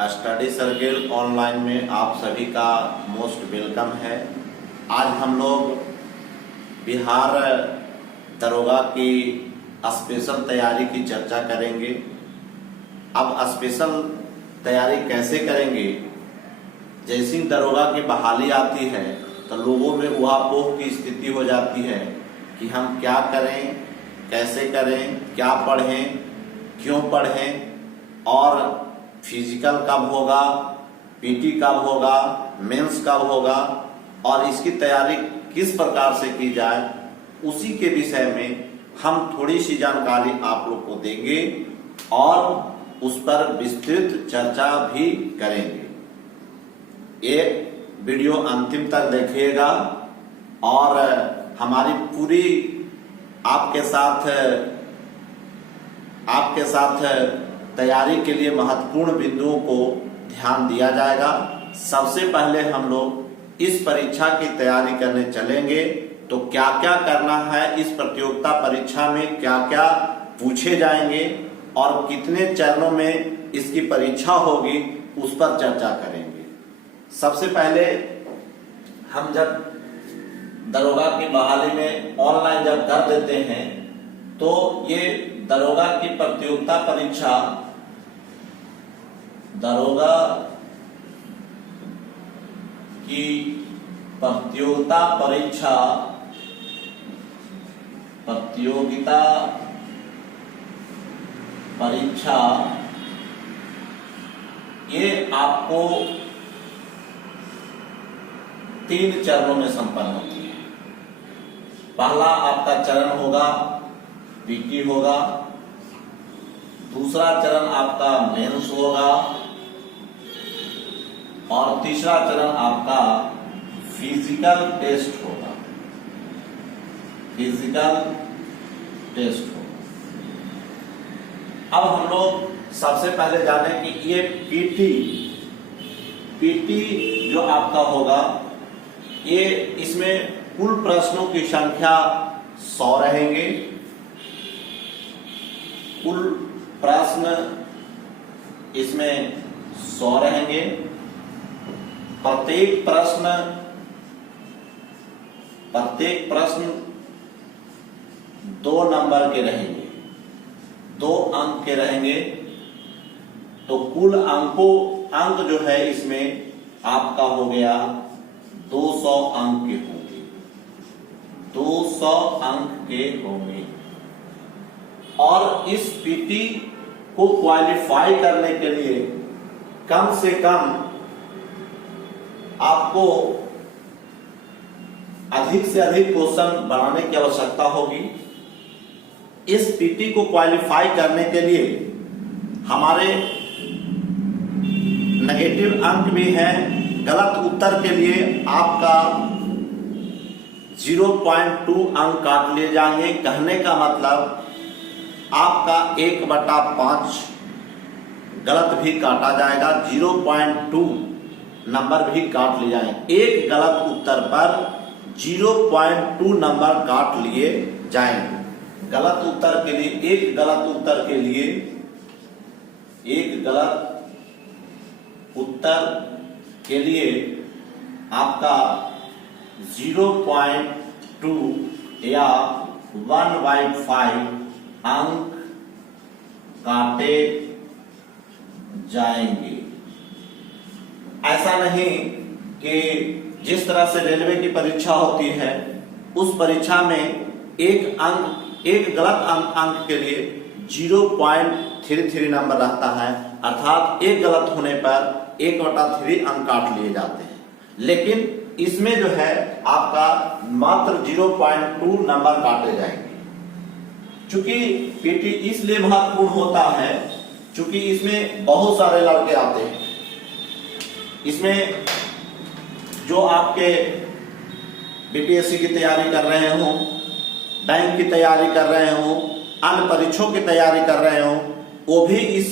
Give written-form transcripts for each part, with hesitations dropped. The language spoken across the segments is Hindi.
स्टडी सर्किल ऑनलाइन में आप सभी का मोस्ट वेलकम है। आज हम लोग बिहार दरोगा की स्पेशल तैयारी की चर्चा करेंगे। अब स्पेशल तैयारी कैसे करेंगे? जैसी दरोगा की बहाली आती है तो लोगों में उहापोह की स्थिति हो जाती है कि हम क्या करें, कैसे करें, क्या पढ़ें, क्यों पढ़ें और फिजिकल कब होगा, पीटी कब होगा, मेंस कब होगा और इसकी तैयारी किस प्रकार से की जाए, उसी के विषय में हम थोड़ी सी जानकारी आप लोग को देंगे और उस पर विस्तृत चर्चा भी करेंगे। ये वीडियो अंतिम तक देखिएगा और हमारी पूरी आपके साथ तैयारी के लिए महत्वपूर्ण बिंदुओं को ध्यान दिया जाएगा। सबसे पहले हम लोग इस परीक्षा की तैयारी करने चलेंगे तो क्या क्या करना है, इस प्रतियोगिता परीक्षा में क्या क्या पूछे जाएंगे और कितने चरणों में इसकी परीक्षा होगी, उस पर चर्चा करेंगे। सबसे पहले हम जब दरोगा की बहाली में ऑनलाइन जब कर देते हैं तो ये दरोगा की प्रतियोगिता परीक्षा, दरोगा की प्रतियोगिता परीक्षा ये आपको 3 चरणों में संपन्न होती है। पहला आपका चरण होगा पीटी होगा, दूसरा चरण आपका मेंस होगा और तीसरा चरण आपका फिजिकल टेस्ट होगा। अब हम लोग सबसे पहले जाने कि ये पीटी जो आपका होगा, ये इसमें कुल प्रश्नों की संख्या 100 रहेंगे। कुल प्रश्न इसमें 100 रहेंगे। प्रत्येक प्रश्न 2 नंबर के रहेंगे, 2 अंक के रहेंगे। तो कुल अंक जो है इसमें आपका हो गया 200 अंक के होंगे, 200 अंक के होंगे। और इस पीटी को क्वालिफाई करने के लिए कम से कम आपको अधिक से अधिक क्वेश्चन बनाने की आवश्यकता होगी। इस पीटी को क्वालिफाई करने के लिए हमारे नेगेटिव अंक भी हैं। गलत उत्तर के लिए आपका 0.2 अंक काट लिए जाएंगे। कहने का मतलब आपका 1/5 गलत भी काटा जाएगा, 0.2 नंबर भी काट लिए जाएंगे। एक गलत उत्तर पर 0.2 नंबर काट लिए जाएंगे। एक गलत उत्तर के लिए आपका 0.2 या 1/5 अंक काटे जाएंगे। ऐसा नहीं कि जिस तरह से रेलवे की परीक्षा होती है, उस परीक्षा में एक गलत अंक के लिए 0.33 नंबर रहता है, अर्थात एक गलत होने पर 1/3 अंक काट लिए जाते हैं। लेकिन इसमें जो है आपका मात्र 0.2 नंबर काटे जाएंगे। चूंकि पीटी इसलिए महत्वपूर्ण होता है चूंकि इसमें बहुत सारे लड़के आते हैं। इसमें जो आपके बीपीएससी की तैयारी कर रहे हो, बैंक की तैयारी कर रहे हो, अन्य परीक्षाओं की तैयारी कर रहे हो, वो भी इस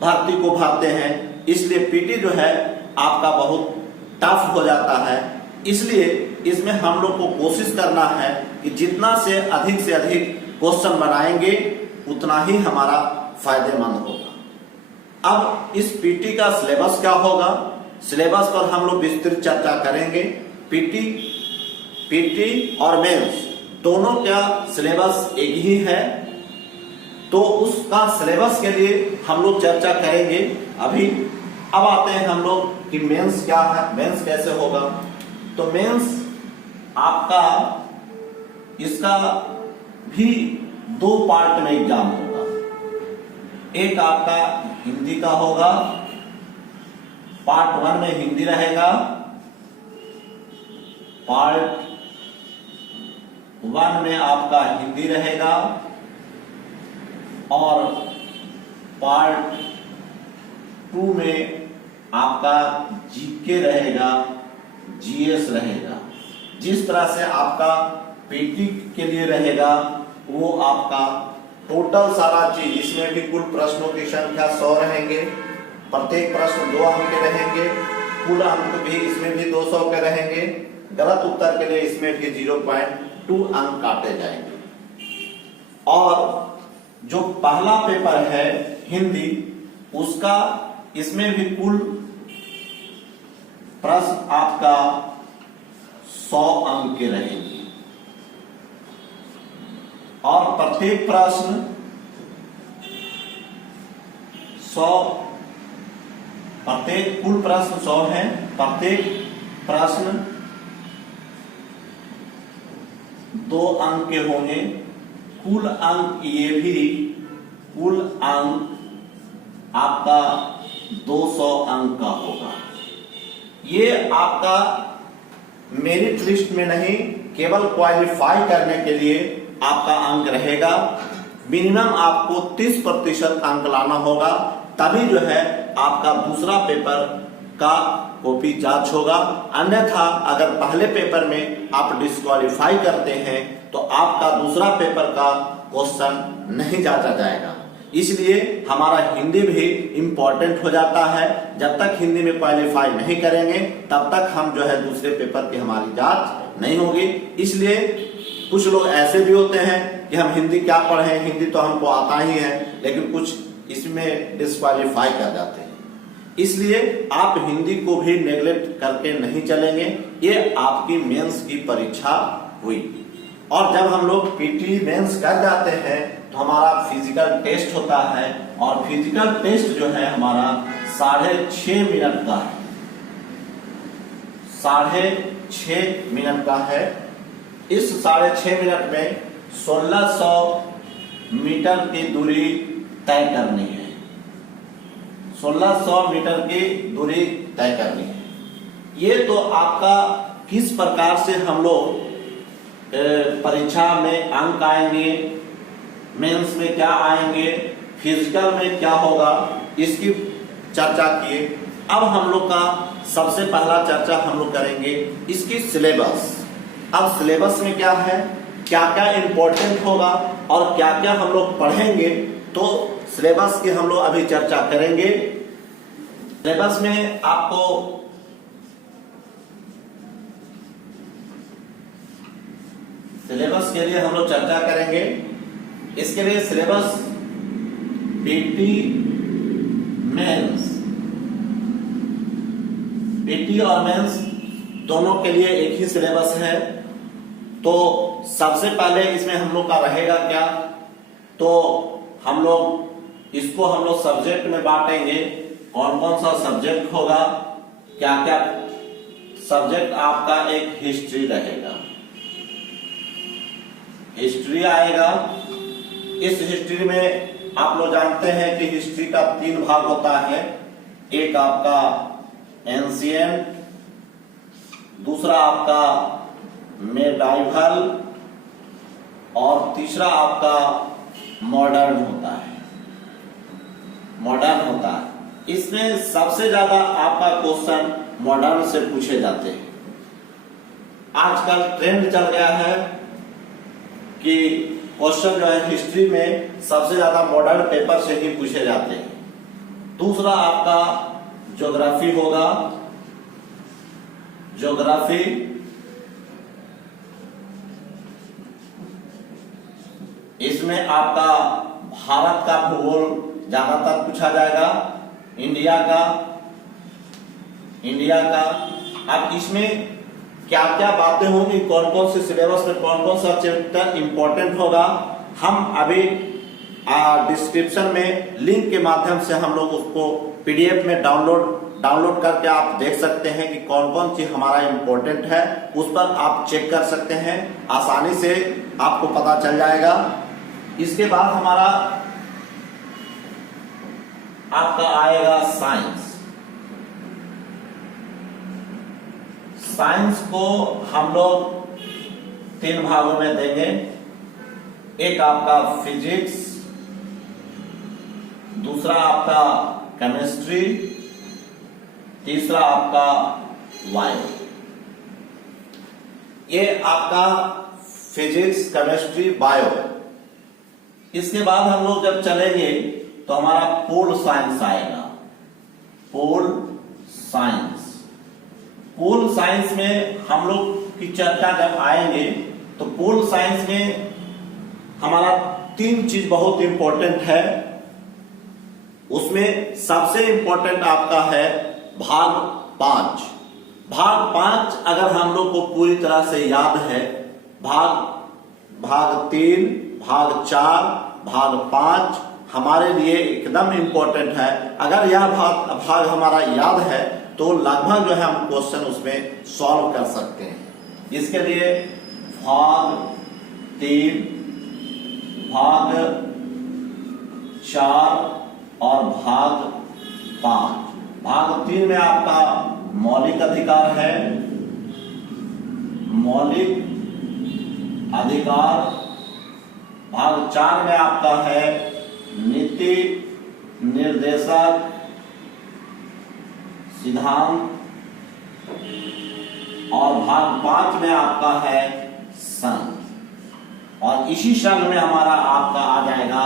भर्ती को भरते हैं। इसलिए पीटी जो है आपका बहुत टफ हो जाता है। इसलिए इसमें हम लोग को कोशिश करना है कि जितना से अधिक क्वेश्चन बनाएंगे उतना ही हमारा फायदेमंद होगा। अब इस पीटी का सिलेबस क्या होगा, सिलेबस पर हम लोग विस्तृत चर्चा करेंगे। पीटी और मेंस दोनों क्या सिलेबस एक ही है, तो उसका सिलेबस के लिए हम लोग चर्चा करेंगे अभी। अब आते हैं हम लोग कि मेंस क्या है, मेंस कैसे होगा। तो मेंस आपका इसका भी 2 पार्ट में एग्जाम होगा। एक आपका हिंदी का होगा, पार्ट 1 में हिंदी रहेगा, पार्ट 1 में आपका हिंदी रहेगा और पार्ट 2 में आपका जीके रहेगा, जीएस रहेगा। जिस तरह से आपका पीटी के लिए रहेगा वो आपका टोटल सारा चीज, इसमें भी कुल प्रश्नों की संख्या 100 रहेंगे, प्रत्येक प्रश्न 2 अंक के रहेंगे, कुल अंक भी इसमें भी 200 के रहेंगे, गलत उत्तर के लिए इसमें भी 0.2 अंक काटे जाएंगे। और जो पहला पेपर है हिंदी, उसका इसमें भी कुल प्रश्न आपका 100 अंक के रहेंगे और प्रत्येक प्रश्न 100, प्रत्येक कुल प्रश्न 100 है, प्रत्येक प्रश्न 2 अंक के होंगे। कुल अंक ये भी कुल अंक आपका 200 अंक का होगा। ये आपका मेरिट लिस्ट में नहीं, केवल क्वालिफाई करने के लिए आपका अंक रहेगा। मिनिमम आपको 30% अंक लाना होगा, तभी जो है आपका दूसरा पेपर का कॉपी जांच होगा। अन्यथा अगर पहले पेपर में आप डिस्क्वालीफाई करते हैं तो आपका दूसरा पेपर का क्वेश्चन नहीं जांचा जाएगा। इसलिए हमारा हिंदी भी इंपॉर्टेंट हो जाता है। जब तक हिंदी में क्वालिफाई नहीं करेंगे तब तक हम जो है दूसरे पेपर की हमारी जांच नहीं होगी। इसलिए कुछ लोग ऐसे भी होते हैं कि हम हिंदी क्या पढ़ें, हिंदी तो हमको आता ही है, लेकिन कुछ इसमें डिस्क्वालीफाई कर जाते हैं। इसलिए आप हिंदी को भी नेग्लेक्ट करके नहीं चलेंगे। ये आपकी मेंस की परीक्षा हुई और जब हम लोग पीटी मेंस कर जाते हैं तो हमारा फिजिकल टेस्ट होता है और फिजिकल टेस्ट जो है हमारा 6.5 मिनट का है, 6.5 मिनट का है। इस 6.5 मिनट में 1600 मीटर की दूरी तय करनी है, 1600 मीटर की दूरी तय करनी है। ये तो आपका किस प्रकार से हम लोग परीक्षा में अंक आएंगे, मेंस में क्या आएंगे, फिजिकल में क्या होगा, इसकी चर्चा किए। अब हम लोग का सबसे पहला चर्चा हम लोग करेंगे इसकी सिलेबस। अब सिलेबस में क्या है, क्या क्या इंपॉर्टेंट होगा और क्या क्या हम लोग पढ़ेंगे, तो सिलेबस की हम लोग अभी चर्चा करेंगे। सिलेबस में आपको सिलेबस के लिए हम लोग चर्चा करेंगे। इसके लिए सिलेबस पीटी मेंस, पीटी और मेंस दोनों के लिए एक ही सिलेबस है। तो सबसे पहले इसमें हम लोग का रहेगा क्या, तो हम लोग इसको हम लोग सब्जेक्ट में बांटेंगे। कौन कौन सा सब्जेक्ट होगा, क्या क्या सब्जेक्ट आपका, एक हिस्ट्री रहेगा, हिस्ट्री आएगा। इस हिस्ट्री में आप लोग जानते हैं कि हिस्ट्री का 3 भाग होता है। एक आपका एंशिएंट, दूसरा आपका मेडाइवल और तीसरा आपका मॉडर्न होता है, मॉडर्न होता है। इसमें सबसे ज्यादा आपका क्वेश्चन मॉडर्न से पूछे जाते हैं। आजकल ट्रेंड चल गया है कि क्वेश्चन जो है हिस्ट्री में सबसे ज्यादा मॉडर्न पेपर से ही पूछे जाते हैं। दूसरा आपका ज्योग्राफी होगा, ज्योग्राफी, इसमें आपका भारत का भूगोल ज्यादातर पूछा जाएगा। इंडिया का अब इसमें क्या क्या बातें होंगी, कौन कौन से सिलेबस में कौन कौन सा चैप्टर इंपॉर्टेंट होगा, हम अभी डिस्क्रिप्शन में लिंक के माध्यम से हम लोग उसको पीडीएफ में डाउनलोड करके आप देख सकते हैं कि कौन कौन चीज हमारा इंपॉर्टेंट है, उस पर आप चेक कर सकते हैं, आसानी से आपको पता चल जाएगा। इसके बाद हमारा आपका आएगा साइंस को हम लोग 3 भागों में देंगे। एक आपका फिजिक्स, दूसरा आपका केमिस्ट्री, तीसरा आपका बायो। ये आपका फिजिक्स, केमिस्ट्री, बायो। इसके बाद हम लोग जब चलेंगे तो हमारा पोल साइंस आएगा। पोल साइंस में हम लोग की चर्चा जब आएंगे तो पोल साइंस में हमारा 3 चीज बहुत इंपॉर्टेंट है। उसमें सबसे इंपॉर्टेंट आपका है भाग 5 अगर हम लोग को पूरी तरह से याद है, भाग 3, भाग 4, भाग 5 हमारे लिए एकदम इंपॉर्टेंट है। अगर यह भाग हमारा याद है तो लगभग जो है हम क्वेश्चन उसमें सॉल्व कर सकते हैं। इसके लिए भाग 3, भाग 4 और भाग 5। भाग 3 में आपका मौलिक अधिकार है, मौलिक अधिकार। भाग 4 में आपका है नीति निर्देशक सिद्धांत, और भाग 5 में आपका है संघ। और इसी संघ में हमारा आपका आ जाएगा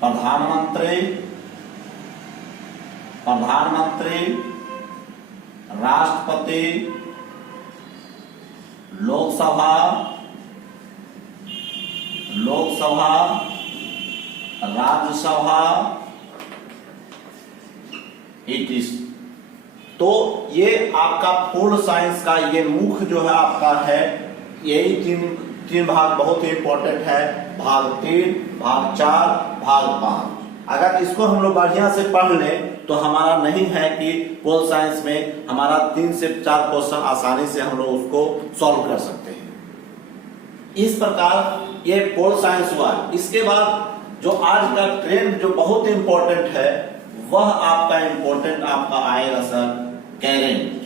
प्रधानमंत्री, राष्ट्रपति, लोकसभा, राज्यसभा, तो ये आपका पोल साइंस का ये मुख्य जो है आपका है, यही तीन भाग बहुत ही इंपॉर्टेंट है। भाग 3, भाग 4, भाग 5। अगर इसको हम लोग बढ़िया से पढ़ लें तो हमारा नहीं है कि पोल साइंस में हमारा 3 से 4 क्वेश्चन आसानी से हम लोग उसको सॉल्व कर सकते हैं। इस प्रकार ये पोल साइंस हुआ। इसके बाद जो आज का ट्रेंड जो बहुत इंपॉर्टेंट है वह आपका इंपॉर्टेंट आपका आएगा सर करेंट।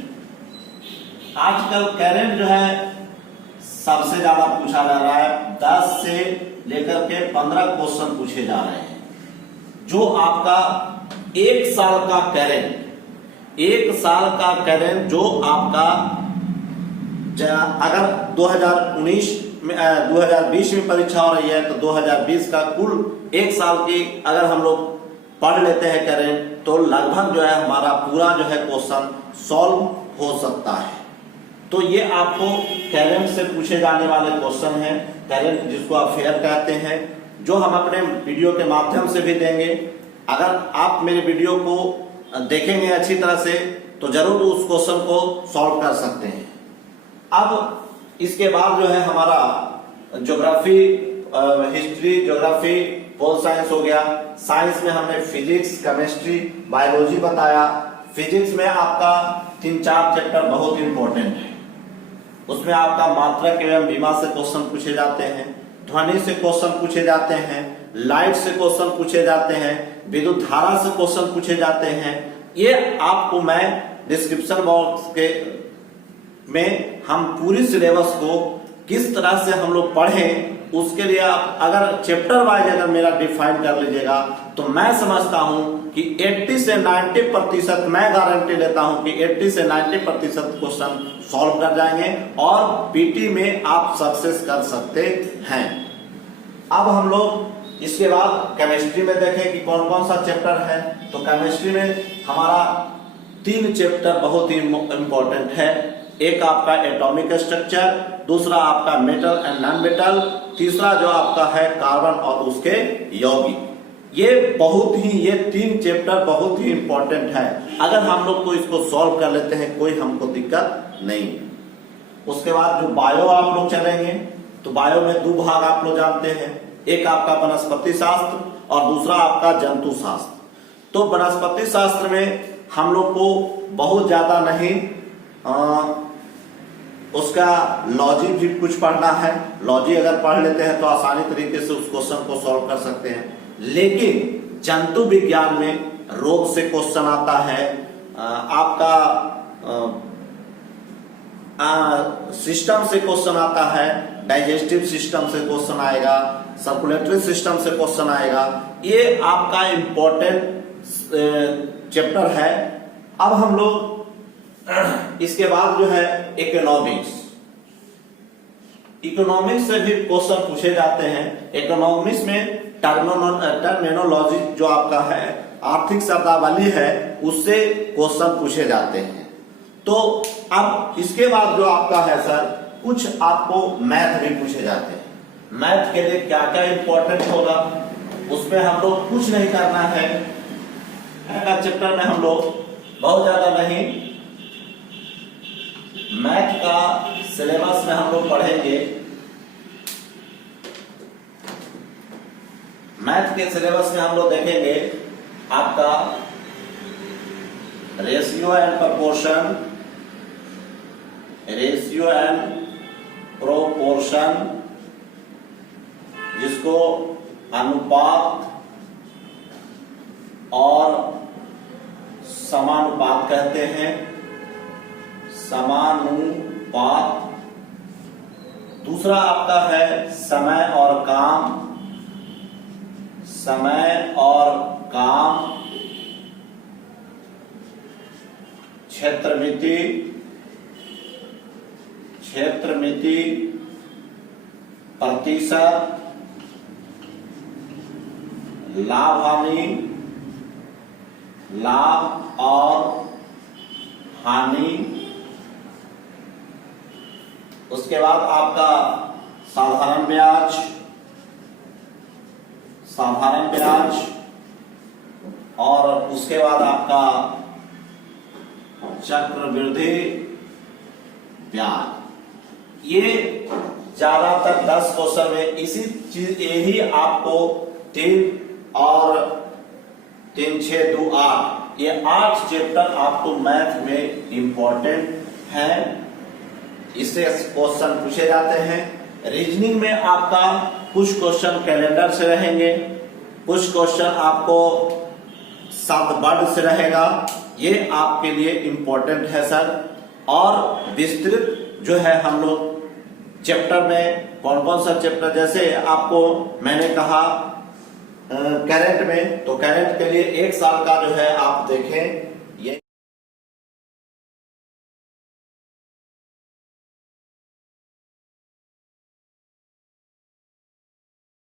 आजकल करेंट जो है सबसे ज्यादा पूछा जा रहा है। 10 से लेकर के 15 क्वेश्चन पूछे जा रहे हैं। जो आपका 1 साल का करेंट जो आपका अगर 2020 में परीक्षा हो रही है तो 2020 का कुल 1 साल की अगर हम लोग पढ़ लेते हैं करेंट तो लगभग जो है हमारा पूरा जो है क्वेश्चन सॉल्व हो सकता है। तो ये आपको करेंट से पूछे जाने वाले क्वेश्चन हैं, करेंट जिसको आप फेयर कहते हैं, जो हम अपने वीडियो के माध्यम से भी देंगे। अगर आप मेरे वीडियो को देखेंगे अच्छी तरह से तो जरूर उस क्वेश्चन को सॉल्व कर सकते हैं। अब इसके बाद जो है हमारा geography, history, geography, pol science हो गया। साइंस में हमने फिजिक्स, केमिस्ट्री, बायोलॉजी बताया। फिजिक्स में आपका 3-4 चैप्टर बहुत इंपॉर्टेंट है। उसमें आपका मात्रक एवं विमा से क्वेश्चन पूछे जाते हैं, ध्वनि से क्वेश्चन पूछे जाते हैं, लाइट से क्वेश्चन पूछे जाते हैं, विद्युत धारा से क्वेश्चन पूछे जाते हैं। ये आपको मैं डिस्क्रिप्शन बॉक्स के में हम पूरी सिलेबस को किस तरह से हम लोग पढ़ें उसके लिए आप अगर चैप्टर वाइज अगर मेरा डिफाइन कर लीजिएगा तो मैं समझता हूं कि 80 से 90% मैं गारंटी लेता हूं कि 80 से 90% क्वेश्चन सॉल्व कर जाएंगे और पीटी में आप सक्सेस कर सकते हैं। अब हम लोग इसके बाद केमिस्ट्री में देखें कि कौन कौन सा चैप्टर है। तो केमिस्ट्री में हमारा 3 चैप्टर बहुत ही इंपॉर्टेंट है। एक आपका एटॉमिक स्ट्रक्चर, दूसरा आपका मेटल एंड नॉन मेटल, तीसरा जो आपका है कार्बन और उसके यौगिक। ये 3 चैप्टर बहुत ही इंपॉर्टेंट है। अगर हम लोग को इसको सॉल्व कर लेते हैं कोई हमको दिक्कत नहीं है। उसके बाद जो बायो आप लोग चलेंगे तो बायो में 2 भाग आप लोग जानते हैं, एक आपका वनस्पति शास्त्र और दूसरा आपका जंतु शास्त्र। तो वनस्पति शास्त्र में हम लोग को बहुत ज्यादा नहीं उसका लॉजी भी कुछ पढ़ना है। लॉजी अगर पढ़ लेते हैं तो आसानी तरीके से उस क्वेश्चन को सॉल्व कर सकते हैं। लेकिन जंतु विज्ञान में रोग से क्वेश्चन आता है, आपका सिस्टम से क्वेश्चन आता है, डाइजेस्टिव सिस्टम से क्वेश्चन आएगा, सर्कुलेटरी सिस्टम से क्वेश्चन आएगा। ये आपका इंपॉर्टेंट चैप्टर है। अब हम लोग इसके बाद जो है इकोनॉमिक्स से भी क्वेश्चन पूछे जाते हैं। इकोनॉमिक्स में टर्मिनोलॉजी जो आपका है, आर्थिक शब्दावली है, उससे क्वेश्चन पूछे जाते हैं। तो अब इसके बाद जो आपका है सर, कुछ आपको मैथ भी पूछे जाते हैं। मैथ के लिए क्या क्या इंपॉर्टेंट होगा उसमें हम लोग कुछ नहीं करना है। चैप्टर में हम लोग बहुत ज्यादा नहीं, मैथ का सिलेबस में हम लोग पढ़ेंगे। मैथ के सिलेबस में हम लोग देखेंगे आपका रेशियो एंड प्रोपोर्शन, जिसको अनुपात और समानुपात कहते हैं, समानुपात। दूसरा आपका है समय और काम, क्षेत्रमिति, प्रतिशत, लाभ और हानि। उसके बाद आपका साधारण ब्याज और उसके बाद आपका चक्रवृद्धि ब्याज। ये ज्यादातर 10 क्वेश्चन में इसी चीज यही आपको 3 और 3, 6, 2, 8 ये 8 चैप्टर आपको मैथ में इंपॉर्टेंट है। इससे क्वेश्चन पूछे जाते हैं। रीजनिंग में आपका कुछ क्वेश्चन कैलेंडर से रहेंगे, कुछ क्वेश्चन आपको शब्दबद्ध से रहेगा। ये आपके लिए इंपॉर्टेंट है सर। और विस्तृत जो है हम लोग चैप्टर में कौन कौन सा चैप्टर, जैसे आपको मैंने कहा करंट में, तो करंट के लिए 1 साल का जो है आप देखें